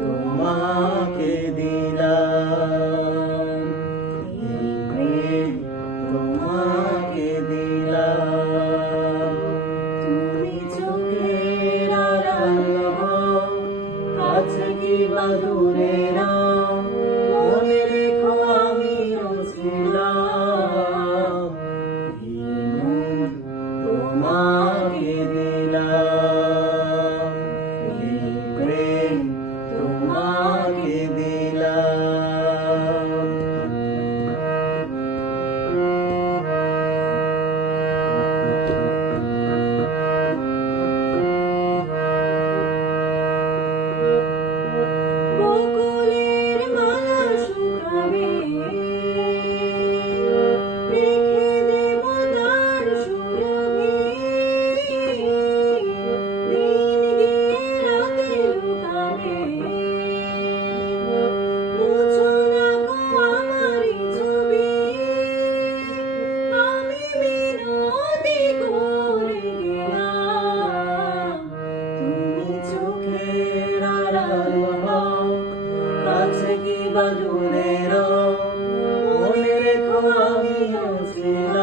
তোমাকে দিলাম এই প্রেম, তোমাকে দিলাম। তুমি চোখের আড়াল হও, কাছে কিংবা দূরে নাও, মনে রেখো আমিও ছিলাম। এই মন তোমাকে দিলাম, এই প্রেম তোমাকে দিলাম। বকুলের মালা শুকাবে, রেখে দেব তার সুরভি। দিন গিয়ে রাতে লুকাবে, মুছো না গো আমারই ছবি। আমি মিনতি করে গেলাম, তুমি চোখের আড়াল হও, কাছে কিংবা দূরে রও, মনে রেখো আমিও ছিলাম।